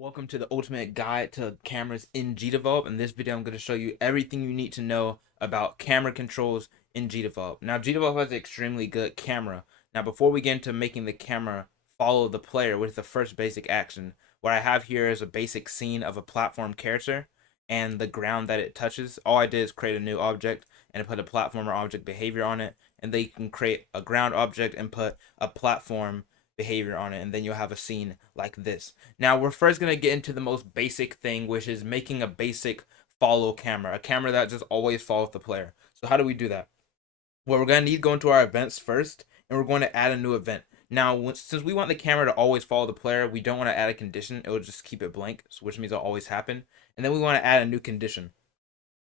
Welcome to the ultimate guide to cameras in Gdevelop. In this video, I'm going to show you everything you need to know about camera controls in Gdevelop. Now, Gdevelop has an extremely good camera. Now, before we get into making the camera follow the player with the first basic action, what I have here is a basic scene of a platform character and the ground that it touches. All I did is create a new object and put a platformer object behavior on it, and then you can create a ground object and put a platform behavior on it, and then you'll have a scene like this. Now we're first going to get into the most basic thing, which is making a basic follow camera, a camera that just always follows the player. So how do we do that? Well, we're going to need to go into our events first, and we're going to add a new event. Now, since we want the camera to always follow the player, we don't want to add a condition. It will just keep it blank, which means it'll always happen. And then we want to add a new condition.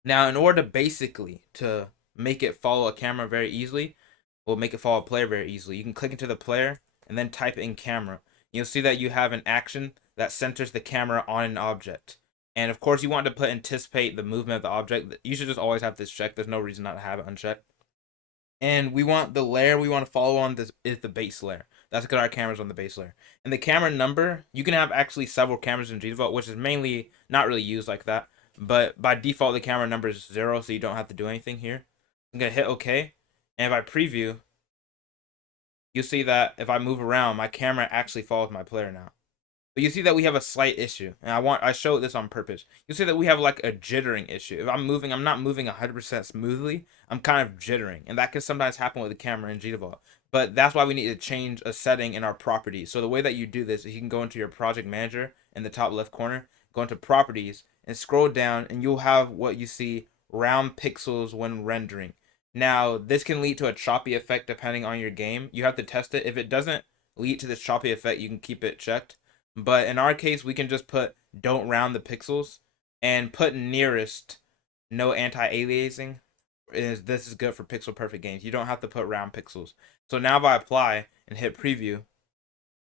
Now, in order to make it follow a camera very easily, we'll make it follow a player very easily. You can click into the player and then type in camera. You'll see that you have an action that centers the camera on an object. And of course, you want to put anticipate the movement of the object. You should just always have this checked. There's no reason not to have it unchecked. And we want the layer we want to follow on this is the base layer. That's because our camera's on the base layer. And the camera number, you can have actually several cameras in Gdevelop, which is mainly not really used like that. But by default, the camera number is 0, so you don't have to do anything here. I'm going to hit OK. And if I preview, you'll see that if I move around, my camera actually follows my player now. But you see that we have a slight issue, and I showed this on purpose. You'll see that we have like a jittering issue. If I'm moving, I'm not moving 100% smoothly. I'm kind of jittering, and that can sometimes happen with the camera in Gdevelop. But that's why we need to change a setting in our properties. So the way that you do this is you can go into your project manager in the top left corner, go into properties, and scroll down, and you'll have what you see round pixels when rendering. Now, this can lead to a choppy effect depending on your game. You have to test it. If it doesn't lead to this choppy effect, you can keep it checked. But in our case, we can just put don't round the pixels and put nearest no anti-aliasing. This is good for pixel perfect games. You don't have to put round pixels. So now if I apply and hit preview,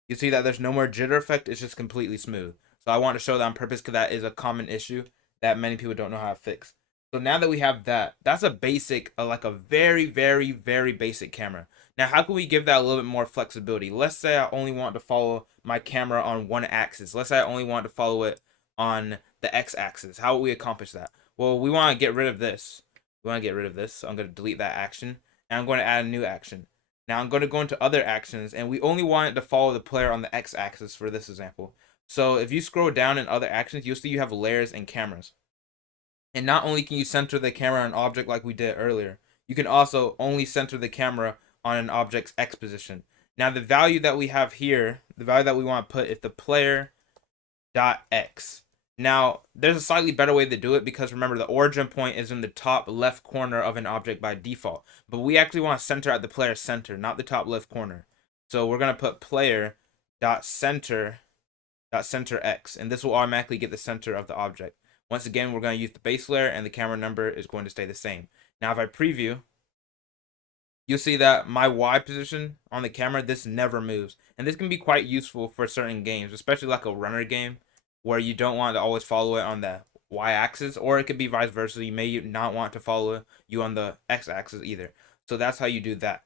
you see that there's no more jitter effect. It's just completely smooth. So I want to show that on purpose because that is a common issue that many people don't know how to fix. So now that we have that, that's a basic, like a very, very, very basic camera. Now, how can we give that a little bit more flexibility? Let's say I only want to follow my camera on one axis. Let's say I only want to follow it on the x-axis. How will we accomplish that? Well, we want to get rid of this. We want to get rid of this. So I'm going to delete that action, and I'm going to add a new action. Now I'm going to go into other actions, and we only want it to follow the player on the x-axis for this example. So if you scroll down in other actions, you'll see you have layers and cameras. And not only can you center the camera on an object like we did earlier, you can also only center the camera on an object's X position. Now the value that we have here, the value that we want to put is the player dot X. Now there's a slightly better way to do it because remember the origin point is in the top left corner of an object by default. But we actually want to center at the player center, not the top left corner. So we're going to put player dot center X, and this will automatically get the center of the object. Once again, we're going to use the base layer, and the camera number is going to stay the same. Now, if I preview, you'll see that my Y position on the camera, this never moves. And this can be quite useful for certain games, especially like a runner game, where you don't want to always follow it on the Y axis, or it could be vice versa. You may not want to follow you on the X axis either. So that's how you do that.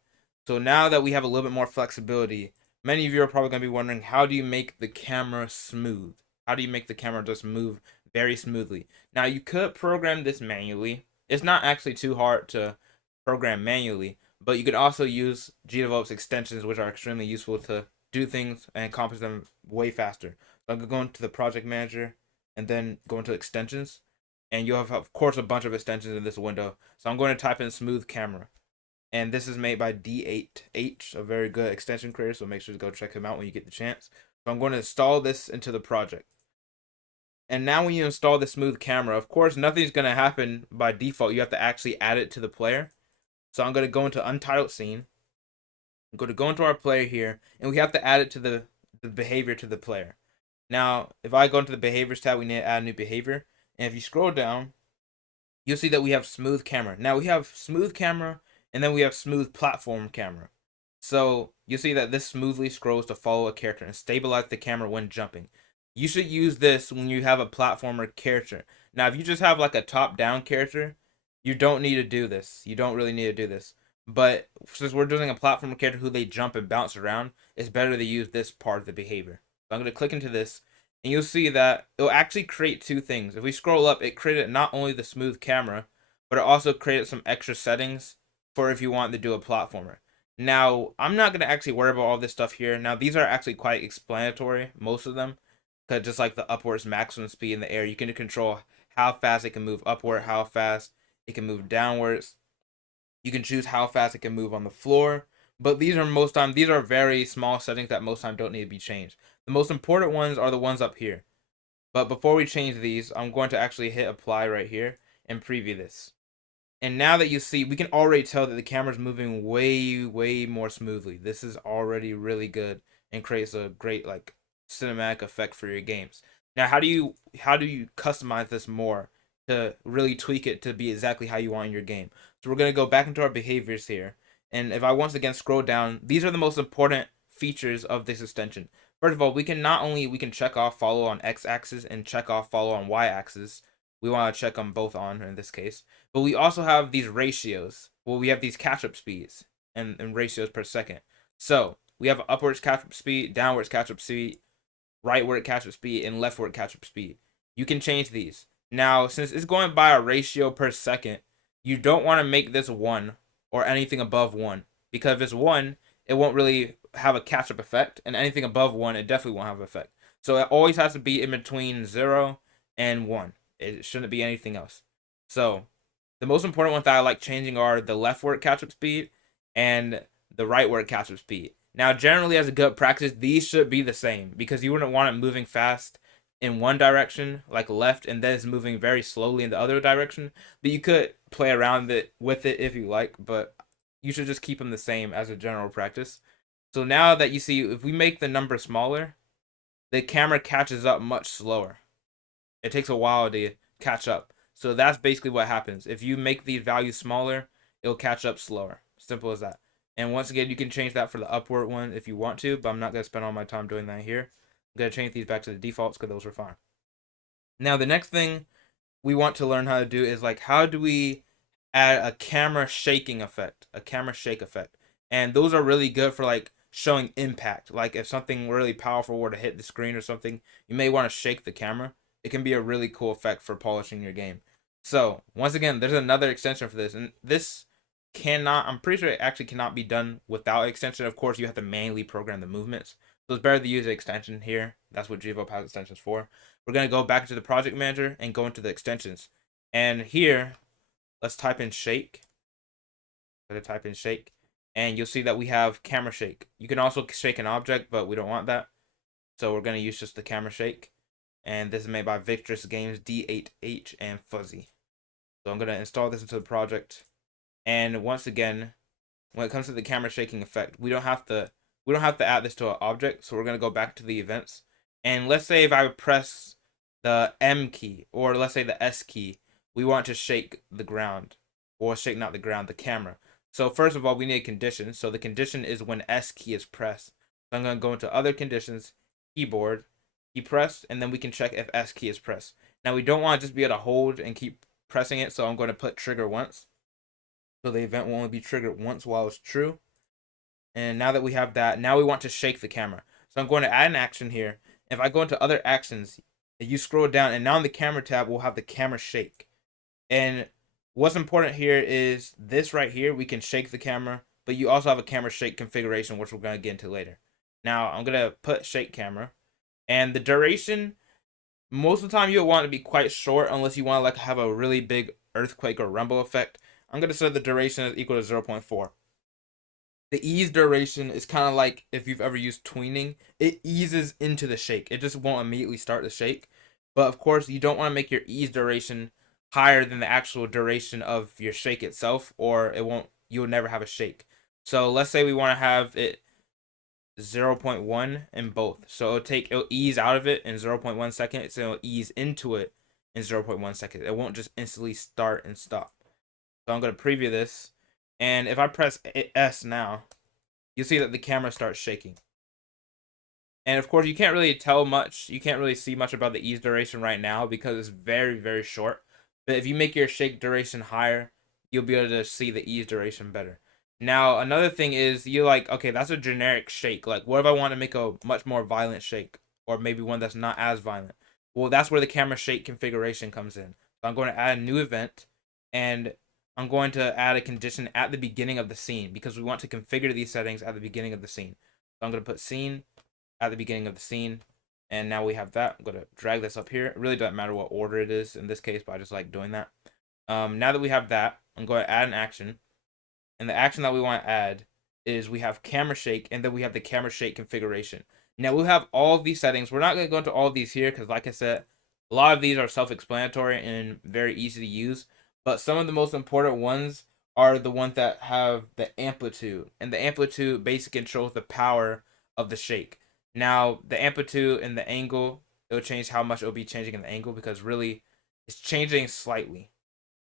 So now that we have a little bit more flexibility, many of you are probably going to be wondering, how do you make the camera smooth? How do you make the camera just move very smoothly? Now, you could program this manually. It's not actually too hard to program manually, but you could also use Gdevelop's extensions, which are extremely useful to do things and accomplish them way faster. So I'm going to go into the project manager and then go into extensions. And you'll have, of course, a bunch of extensions in this window. So I'm going to type in smooth camera. And this is made by D8H, a very good extension creator, so make sure to go check him out when you get the chance. So I'm going to install this into the project. And now when you install the smooth camera, of course, nothing's going to happen by default. You have to actually add it to the player. So I'm going to go into untitled scene. I'm going to go into our player here, and we have to add it to the behavior to the player. Now, if I go into the behaviors tab, we need to add a new behavior. And if you scroll down, you'll see that we have smooth camera. Now we have smooth camera, and then we have smooth platform camera. So you'll see that this smoothly scrolls to follow a character and stabilize the camera when jumping. You should use this when you have a platformer character. Now, if you just have like a top-down character, you don't need to do this. You don't really need to do this. But since we're doing a platformer character who they jump and bounce around, it's better to use this part of the behavior. So I'm going to click into this, and you'll see that it'll actually create two things. If we scroll up, it created not only the smooth camera, but it also created some extra settings for if you want to do a platformer. Now, I'm not going to actually worry about all this stuff here. Now, these are actually quite explanatory, most of them, because just like the upwards maximum speed in the air, you can control how fast it can move upward, how fast it can move downwards. You can choose how fast it can move on the floor. But these are very small settings that most time don't need to be changed. The most important ones are the ones up here. But before we change these, I'm going to actually hit apply right here and preview this. And now that you see, we can already tell that the camera's moving way more smoothly. This is already really good and creates a great like cinematic effect for your games. Now, how do you customize this more to really tweak it to be exactly how you want in your game? So we're gonna go back into our behaviors here, and if I once again scroll down, these are the most important features of this extension. First of all, we can check off follow on x-axis and check off follow on y-axis. We want to check them both on in this case. But we also have these ratios. Well, we have these catch-up speeds and ratios per second. So we have upwards catch-up speed, downwards catch-up speed, rightward catch-up speed, and leftward catch-up speed. You can change these. Now, since it's going by a ratio per second, you don't want to make this 1 or anything above 1. Because if it's 1, it won't really have a catch-up effect. And anything above 1, it definitely won't have an effect. So it always has to be in between 0 and 1. It shouldn't be anything else. So the most important ones that I like changing are the leftward catch-up speed and the rightward catch-up speed. Now, generally, as a good practice, these should be the same because you wouldn't want it moving fast in one direction, like left, and then it's moving very slowly in the other direction. But you could play around with it if you like, but you should just keep them the same as a general practice. So now that you see, if we make the number smaller, the camera catches up much slower. It takes a while to catch up. So that's basically what happens. If you make these values smaller, it'll catch up slower. Simple as that. And once again, you can change that for the upward one if you want to, but I'm not going to spend all my time doing that here. I'm going to change these back to the defaults because those were fine. Now, the next thing we want to learn how to do is like, how do we add a camera shaking effect, a camera shake effect? And those are really good for like showing impact. Like if something really powerful were to hit the screen or something, you may want to shake the camera. It can be a really cool effect for polishing your game. So once again, there's another extension for this, and this I'm pretty sure it actually cannot be done without extension. Of course, you have to manually program the movements. So it's better to use an extension here. That's what Gdevelop has extensions for. We're going to go back to the project manager and go into the extensions. And here, let's type in shake. Let's type in shake. And you'll see that we have camera shake. You can also shake an object, but we don't want that. So we're going to use just the camera shake. And this is made by Victress Games D8H and Fuzzy. So I'm going to install this into the project. And once again, when it comes to the camera shaking effect, we don't have to add this to an object. So we're going to go back to the events. And let's say if I press the M key, or let's say the S key, we want to shake the ground, or shake not the ground, the camera. So first of all, we need a condition. So the condition is when S key is pressed. So I'm going to go into other conditions, keyboard, key pressed, and then we can check if S key is pressed. Now we don't want to just be able to hold and keep pressing it, so I'm going to put trigger once. So the event will only be triggered once while it's true. And now that we have that, now we want to shake the camera. So I'm going to add an action here. If I go into other actions, you scroll down, and now in the camera tab, we'll have the camera shake. And what's important here is this right here, we can shake the camera, but you also have a camera shake configuration, which we're going to get into later. Now I'm going to put shake camera, and the duration, most of the time you'll want it to be quite short unless you want to like have a really big earthquake or rumble effect. I'm going to set the duration as equal to 0.4. The ease duration is kind of like if you've ever used tweening. It eases into the shake. It just won't immediately start the shake. But of course, you don't want to make your ease duration higher than the actual duration of your shake itself, or you'll never have a shake. So let's say we want to have it 0.1 in both. So it'll ease out of it in 0.1 seconds. So it'll ease into it in 0.1 seconds. It won't just instantly start and stop. So I'm going to preview this. And if I press S now, you'll see that the camera starts shaking. And of course, you can't really tell much. You can't really see much about the ease duration right now because it's very short. But if you make your shake duration higher, you'll be able to see the ease duration better. Now, another thing is you're like, okay, that's a generic shake. Like, what if I want to make a much more violent shake? or maybe one that's not as violent. Well, that's where the camera shake configuration comes in. So I'm going to add a new event, and I'm going to add a condition at the beginning of the scene because we want to configure these settings at the beginning of the scene. So I'm going to put scene at the beginning of the scene, and now we have that. I'm going to drag this up here. It really doesn't matter what order it is in this case, but I just like doing that. Now that we have that, I'm going to add an action, and the action that we want to add is we have camera shake, and then we have the camera shake configuration. Now we'll have all of these settings. We're not going to go into all of these here because, like I said, a lot of these are self-explanatory and very easy to use. But some of the most important ones are the ones that have the amplitude, and the amplitude basically controls the power of the shake. Now the amplitude and the angle, it'll change how much it'll be changing in the angle because really it's changing slightly.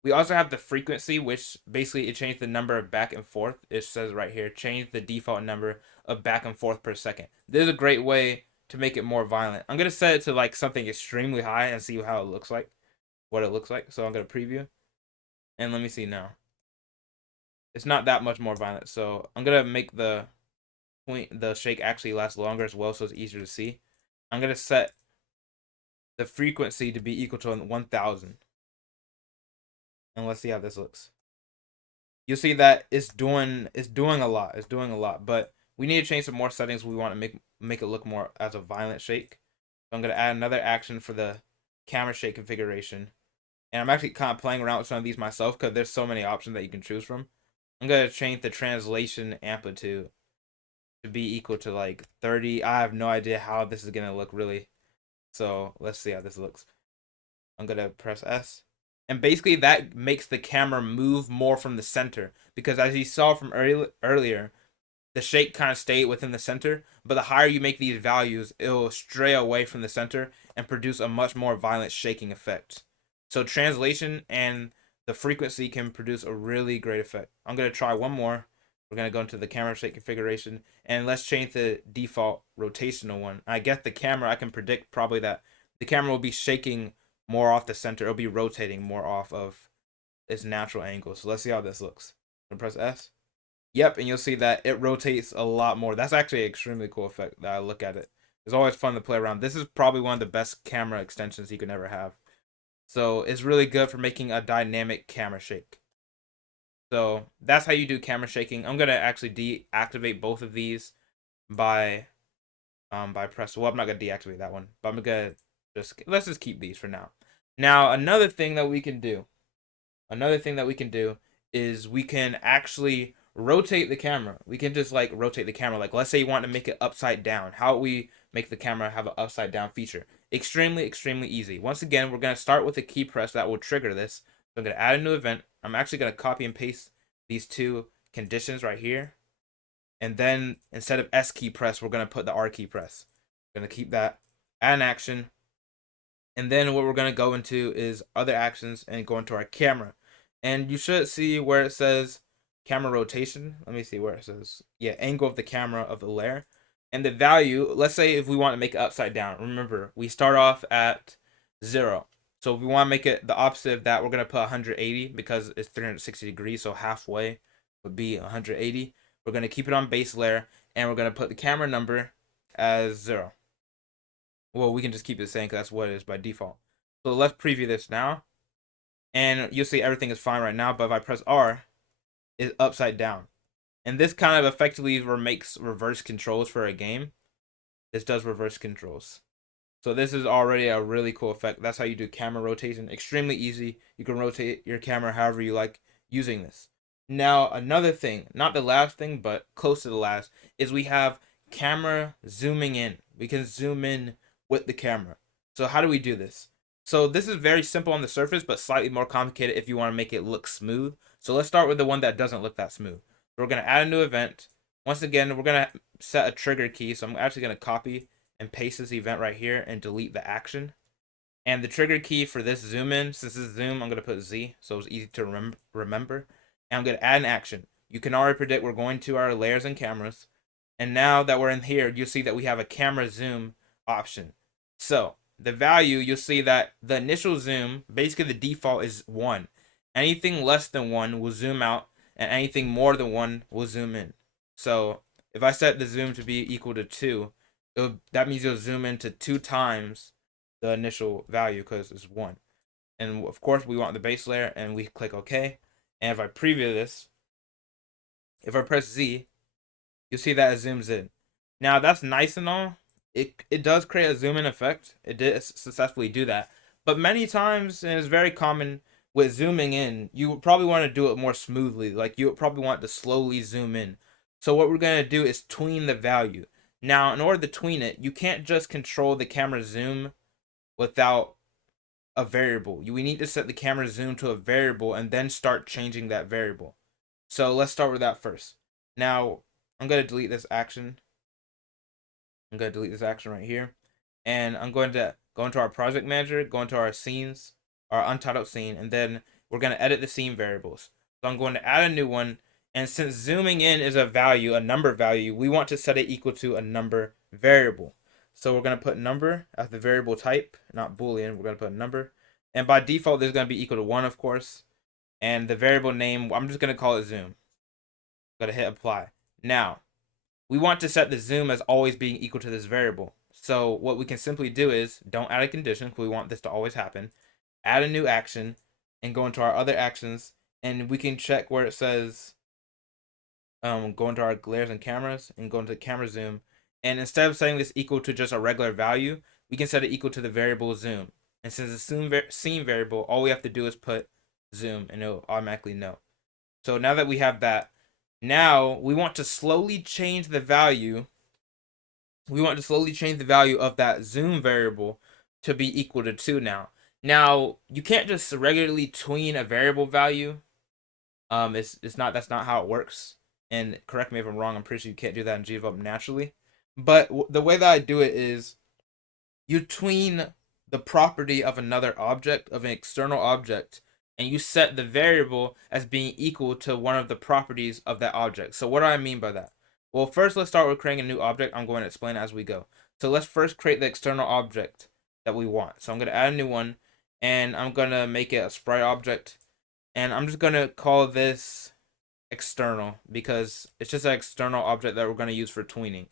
We also have the frequency, which basically it changed the number of back and forth. It says right here, change the default number of back and forth per second. This is a great way to make it more violent. I'm gonna set it to like something extremely high and see how it looks like, what it looks like. So I'm gonna preview, and let me see now. It's not that much more violent, so I'm gonna make the shake actually last longer as well, so it's easier to see. I'm gonna set the frequency to be equal to 1,000. And let's see how this looks. You'll see that it's doing a lot. It's doing a lot, but we need to change some more settings. We want to make it look more as a violent shake. So I'm gonna add another action for the camera shake configuration. And I'm actually kind of playing around with some of these myself because there's so many options that you can choose from. I'm gonna change the translation amplitude to be equal to like 30. I have no idea how this is gonna look really. So let's see how this looks. I'm gonna press S. And basically that makes the camera move more from the center because as you saw from earlier, the shake kind of stayed within the center, but the higher you make these values, it'll stray away from the center and produce a much more violent shaking effect. So translation and the frequency can produce a really great effect. I'm going to try one more. We're going to go into the camera shake configuration, and let's change the default rotational one. I guess the camera, I can predict probably that the camera will be shaking more off the center. It'll be rotating more off of its natural angle. So let's see how this looks. I'm gonna press S. Yep, and you'll see that it rotates a lot more. That's actually an extremely cool effect that I look at it. It's always fun to play around. This is probably one of the best camera extensions you can ever have. So it's really good for making a dynamic camera shake. So that's how you do camera shaking. I'm gonna actually deactivate both of these by press. Well, I'm not gonna deactivate that one, but I'm gonna let's just keep these for now. Now another thing that we can do is we can actually rotate the camera. We can just like rotate the camera. Like let's say you want to make it upside down. How would we make the camera have an upside down feature? Extremely easy. Once again, we're going to start with a key press that will trigger this. So I'm going to add a new event. I'm actually going to copy and paste these two conditions right here. And then instead of S key press, we're going to put the R key press. We're going to keep that. Add an action. And then what we're going to go into is other actions and go into our camera. And you should see where it says camera rotation. Let me see where it says. Yeah, angle of the camera of the layer. And the value, let's say if we want to make it upside down. Remember, we start off at 0. So if we want to make it the opposite of that, we're going to put 180 because it's 360 degrees. So halfway would be 180. We're going to keep it on base layer. And we're going to put the camera number as 0. Well, we can just keep it the same because that's what it is by default. So let's preview this now. And you'll see everything is fine right now. But if I press R, it's upside down. And this kind of effectively makes reverse controls for a game. This does reverse controls. So this is already a really cool effect. That's how you do camera rotation. Extremely easy. You can rotate your camera however you like using this. Now, another thing, not the last thing, but close to the last, is we have camera zooming in. We can zoom in with the camera. So how do we do this? So this is very simple on the surface, but slightly more complicated if you want to make it look smooth. So let's start with the one that doesn't look that smooth. We're going to add a new event. Once again, we're going to set a trigger key. So I'm actually going to copy and paste this event right here and delete the action. And the trigger key for this zoom in, since this is zoom, I'm going to put Z so it's easy to remember. And I'm going to add an action. You can already predict we're going to our layers and cameras. And now that we're in here, you'll see that we have a camera zoom option. So the value, you'll see that the initial zoom, basically the default is 1. Anything less than 1 will zoom out, and anything more than 1 will zoom in. So if I set the zoom to be equal to 2, that means you'll zoom into 2 times the initial value because it's 1. And of course we want the base layer, and we click OK. And if I preview this, if I press Z, you'll see that it zooms in. Now that's nice and all. It does create a zoom in effect. It did successfully do that. But many times, and it's very common with zooming in, you would probably want to do it more smoothly. Like you would probably want to slowly zoom in. So what we're going to do is tween the value. Now, in order to tween it, you can't just control the camera zoom without a variable. We need to set the camera zoom to a variable and then start changing that variable. So let's start with that first. Now, I'm going to delete this action. I'm going to delete this action right here. And I'm going to go into our project manager, go into our scenes, our untitled scene, and then we're going to edit the scene variables. So I'm going to add a new one. And since zooming in is a value, a number value, we want to set it equal to a number variable. So we're going to put number as the variable type, not Boolean. We're going to put number. And by default, this is going to be equal to 1, of course. And the variable name, I'm just going to call it zoom. Going to hit apply. Now, we want to set the zoom as always being equal to this variable. So what we can simply do is don't add a condition because we want this to always happen. Add a new action and go into our other actions, and we can check where it says go into our layers and cameras and go into camera zoom. And instead of setting this equal to just a regular value, we can set it equal to the variable zoom. And since it's scene variable, all we have to do is put zoom and it'll automatically know. So now that we have that, now we want to slowly change the value. We want to slowly change the value of that zoom variable to be equal to 2 now. Now, you can't just regularly tween a variable value. It's not, that's not how it works. And correct me if I'm wrong, I'm pretty sure you can't do that in Gdevelop naturally. But the way that I do it is you tween the property of another object, of an external object, and you set the variable as being equal to one of the properties of that object. So what do I mean by that? Well, first let's start with creating a new object. I'm going to explain it as we go. So let's first create the external object that we want. So I'm going to add a new one, and I'm going to make it a sprite object. And I'm just going to call this external because it's just an external object that we're going to use for tweening.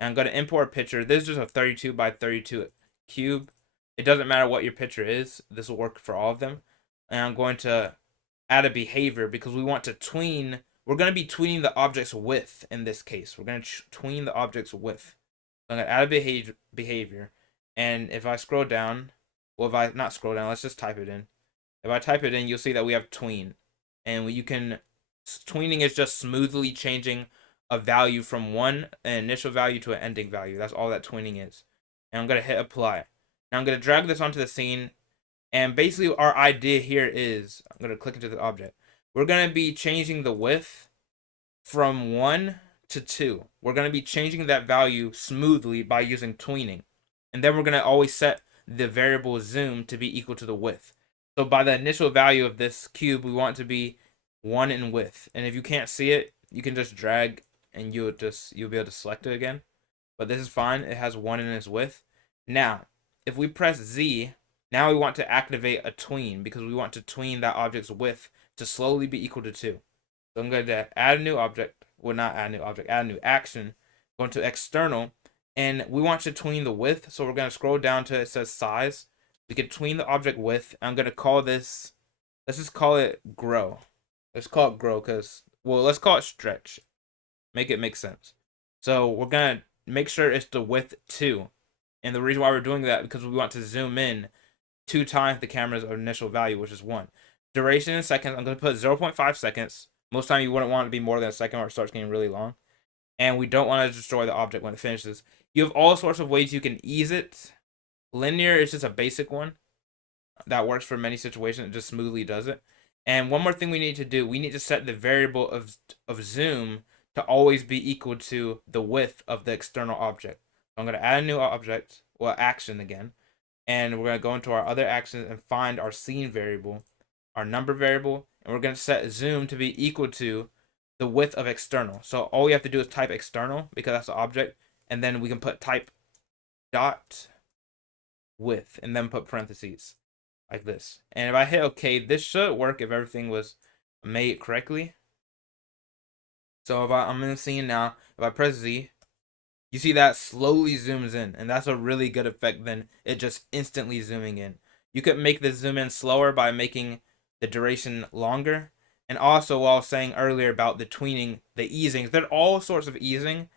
And I'm going to import a picture. This is just a 32 by 32 cube. It doesn't matter what your picture is. This will work for all of them. And I'm going to add a behavior because we want to tween. We're going to be tweening the object's width in this case. We're going to tween the object's width. So I'm going to add a behavior. And if I scroll down, well, if I not scroll down, let's just type it in. If I type it in, you'll see that we have tween. And you can, tweening is just smoothly changing a value from an initial value to an ending value. That's all that tweening is. And I'm going to hit apply. Now I'm going to drag this onto the scene. And basically our idea here is, I'm going to click into the object. We're going to be changing the width from 1 to 2. We're going to be changing that value smoothly by using tweening. And then we're going to always set the variable zoom to be equal to the width. So by the initial value of this cube, we want to be 1 in width. And if you can't see it, you can just drag and you'll be able to select it again. But this is fine. It has 1 in its width. Now, if we press Z, now we want to activate a tween because we want to tween that object's width to slowly be equal to 2. So I'm going to add a new object. Well, not add a new object, add a new action. Go into external, and we want to tween the width. So we're going to scroll down to it says size. We can tween the object width. I'm going to call this, let's just call it grow. Let's call it grow because, well, let's call it stretch. Make it make sense. So we're going to make sure it's the width 2. And the reason why we're doing that because we want to zoom in 2 times the camera's initial value, which is 1. Duration in seconds, I'm going to put 0.5 seconds. Most time you wouldn't want it to be more than a second or it starts getting really long. And we don't want to destroy the object when it finishes. You have all sorts of ways you can ease it. Linear is just a basic one that works for many situations. It just smoothly does it. And one more thing we need to do, we need to set the variable of zoom to always be equal to the width of the external object. So I'm going to add a new object, well, action again. And we're going to go into our other actions and find our scene variable, our number variable, and we're going to set zoom to be equal to the width of external. So all we have to do is type external because that's the object, and then we can put type dot width and then put parentheses like this. And if I hit OK, this should work if everything was made correctly. So if I'm in the scene now, if I press Z, You see that slowly zooms in, and that's a really good effect than it just instantly zooming in. You could make the zoom in slower by making the duration longer. And also, what I was saying earlier about the tweening, the easings, there are all sorts of easing,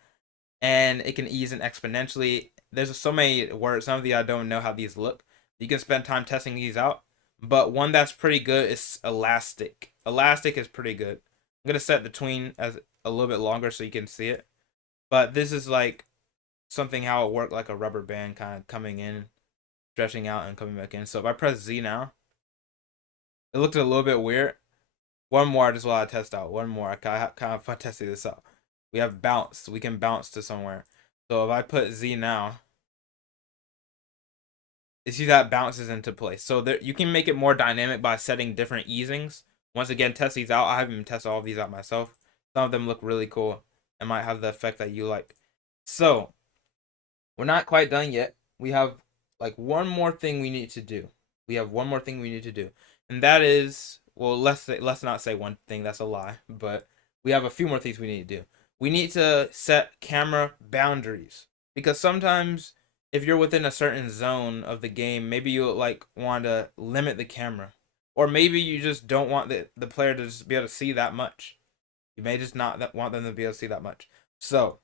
and it can ease in exponentially. There's so many words, some of these I don't know how these look. You can spend time testing these out. But one that's pretty good is elastic. Elastic is pretty good. I'm gonna set the tween as a little bit longer so you can see it. But this is like something how it worked, like a rubber band kind of coming in, stretching out and coming back in. So if I press Z now, it looked a little bit weird. One more, I just want to test out. One more, I kind of fun testing this out. We have bounce. We can bounce to somewhere. So if I put Z now, you see that bounces into place. So there, you can make it more dynamic by setting different easings. Once again, test these out. I haven't even tested all of these out myself. Some of them look really cool and might have the effect that you like. So we're not quite done yet. We have like one more thing we need to do. We have one more thing we need to do, and that is, well, let's not say one thing. That's a lie. But we have a few more things we need to do. We need to set camera boundaries, because sometimes if you're within a certain zone of the game, maybe you like want to limit the camera, or maybe you just don't want the player to just be able to see that much. You may just not want them to be able to see that much. So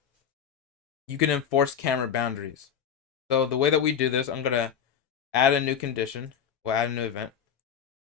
you can enforce camera boundaries. So the way that we do this, I'm gonna add a new condition. We'll add a new event,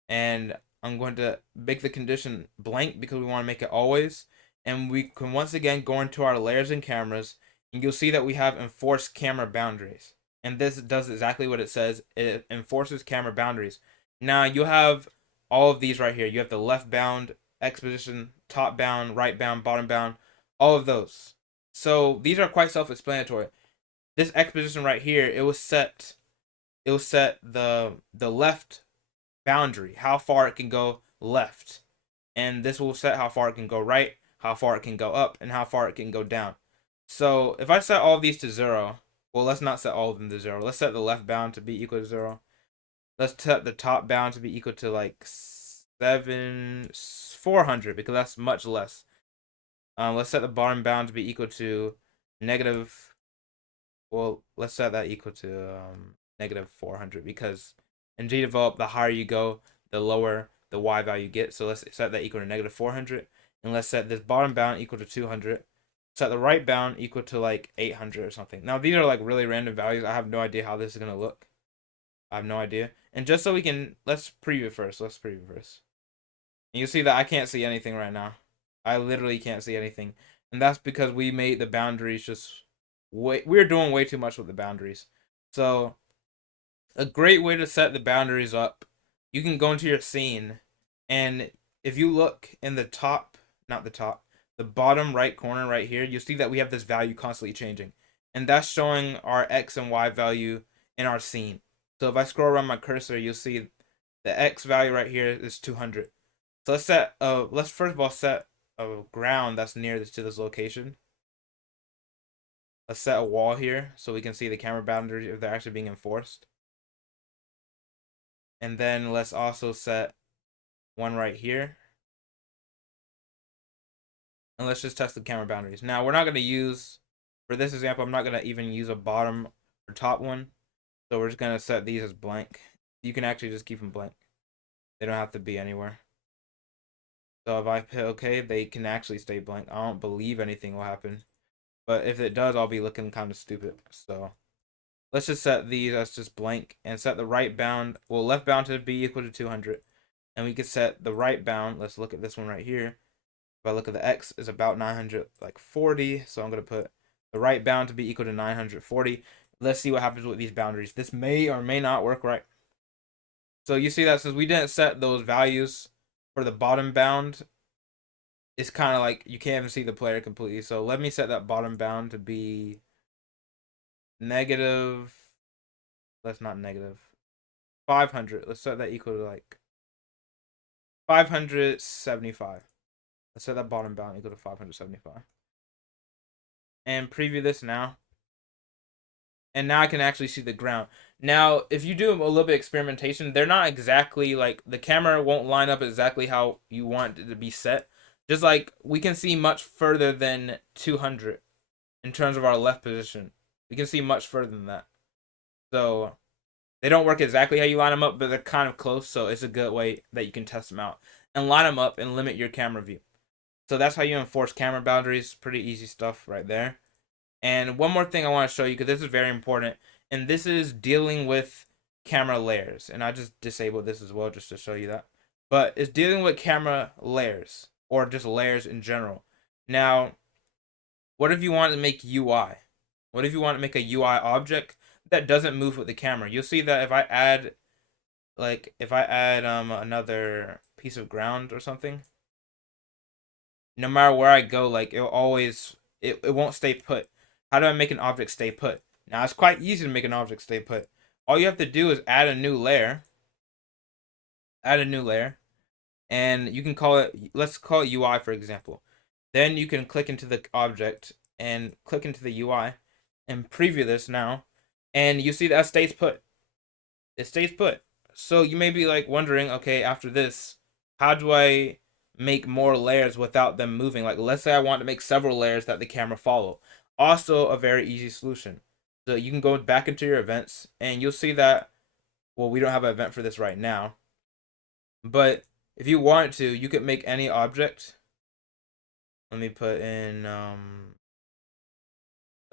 and I'm going to make the condition blank because we want to make it always. And we can once again go into our layers and cameras, and you'll see that we have enforced camera boundaries. And this does exactly what it says. It enforces camera boundaries. Now you have all of these right here. You have the left bound, X position, top bound, right bound, bottom bound, all of those. So these are quite self-explanatory. This X position right here, it will set the left boundary, how far it can go left. And this will set how far it can go right, how far it can go up, and how far it can go down. So if I set all of these to 0, well, let's not set all of them to 0. Let's set the left bound to be equal to 0. Let's set the top bound to be equal to like 400, because that's much less. Let's set the bottom bound to be equal to negative. Well, let's set that equal to negative 400, because in Gdevelop, the higher you go, the lower the y value you get. So let's set that equal to negative 400, and let's set this bottom bound equal to 200. Set the right bound equal to like 800 or something. Now these are like really random values. I have no idea how this is gonna look. I have no idea. And just so we can, let's preview first. Let's preview first. And you'll see that I can't see anything right now. I literally can't see anything, and that's because we made the boundaries just we're doing way too much with the boundaries. So a great way to set the boundaries up, you can go into your scene, and if you look in the top, not the top, the bottom right corner right here, you'll see that we have this value constantly changing, and that's showing our X and Y value in our scene. So if I scroll around my cursor, you'll see the X value right here is 200. So let's first of all set a ground that's near to this location. Let's set a wall here so we can see the camera boundaries if they're actually being enforced. And then let's also set one right here. And let's just test the camera boundaries. Now we're not going to use, for this example, I'm not going to even use a bottom or top one. So we're just going to set these as blank. You can actually just keep them blank. They don't have to be anywhere. So if I hit OK, they can actually stay blank. I don't believe anything will happen. But if it does, I'll be looking kind of stupid. So let's just set these as just blank and set the right bound, well, left bound to be equal to 200. And we can set the right bound. Let's look at this one right here. If I look at the X, is about 940. So I'm going to put the right bound to be equal to 940. Let's see what happens with these boundaries. This may or may not work right. So you see that since we didn't set those values for the bottom bound, it's kind of like you can't even see the player completely. So let me set that bottom bound to be negative. That's not negative. 500. Let's set that equal to like 575. Let's set that bottom bound equal to 575. And preview this now. And now I can actually see the ground. Now, if you do a little bit of experimentation, they're not exactly like, the camera won't line up exactly how you want it to be set. Just like we can see much further than 200. in terms of our left position. We can see much further than that. So they don't work exactly how you line them up, but they're kind of close. So it's a good way that you can test them out and line them up and limit your camera view. So that's how you enforce camera boundaries. Pretty easy stuff right there. And one more thing I want to show you, because this is very important, and this is dealing with camera layers. And I just disabled this as well just to show you that. But it's dealing with camera layers, or just layers in general. Now, what if you want to make UI? What if you want to make a UI object that doesn't move with the camera? You'll see that if I add, another piece of ground or something, no matter where I go, like it won't stay put. How do I make an object stay put? Now it's quite easy to make an object stay put. All you have to do is add a new layer. Add a new layer, and you can call it. Let's call it UI for example. Then you can click into the object and click into the UI, and preview this now, and you see that stays put. It stays put. So you may be like wondering, okay, after this, how do I make more layers without them moving? Like, let's say I want to make several layers that the camera follow. Also a very easy solution. So you can go back into your events and you'll see that, well, we don't have an event for this right now, but if you want to, you could make any object. Let me put in,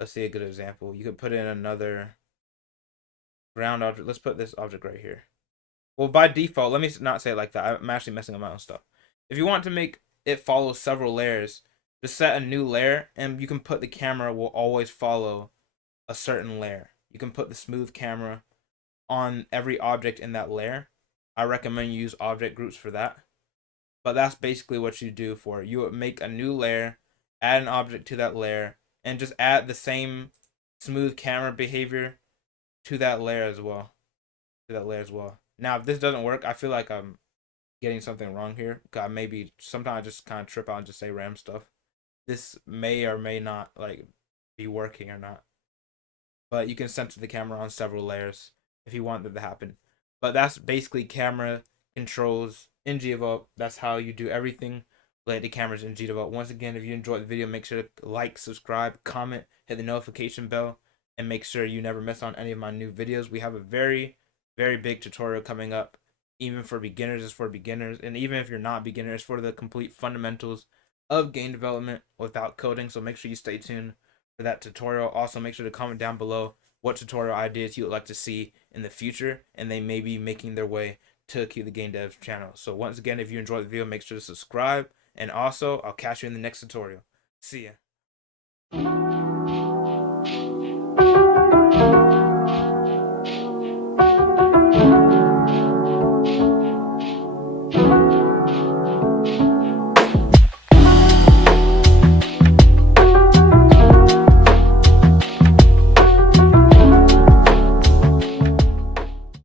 let's see a good example. You could put in another ground object. Let's put this object right here. Well, by default, let me not say it like that. I'm actually messing up my own stuff. If you want to make it follow several layers, just set a new layer, and you can put the camera will always follow a certain layer. You can put the smooth camera on every object in that layer. I recommend you use object groups for that. But that's basically what you do for it. You would make a new layer, add an object to that layer, and just add the same smooth camera behavior to that layer as well. Now, if this doesn't work, I feel like I'm getting something wrong here. God, maybe sometimes I just kind of trip out and just say random stuff. This may or may not like be working or not. But you can center the camera on several layers if you want that to happen. But that's basically camera controls in Gdevelop. That's how you do everything related to cameras in Gdevelop. Once again, if you enjoyed the video, make sure to like, subscribe, comment, hit the notification bell, and make sure you never miss on any of my new videos. We have a very, very big tutorial coming up. Even for beginners, it's for beginners. And even if you're not beginners, it's for the complete fundamentals of game development without coding. So make sure you stay tuned for that tutorial. Also, make sure to comment down below what tutorial ideas you would like to see in the future, and they may be making their way to Q the Game Dev channel. So once again, if you enjoyed the video, make sure to subscribe, and also I'll catch you in the next tutorial. See ya.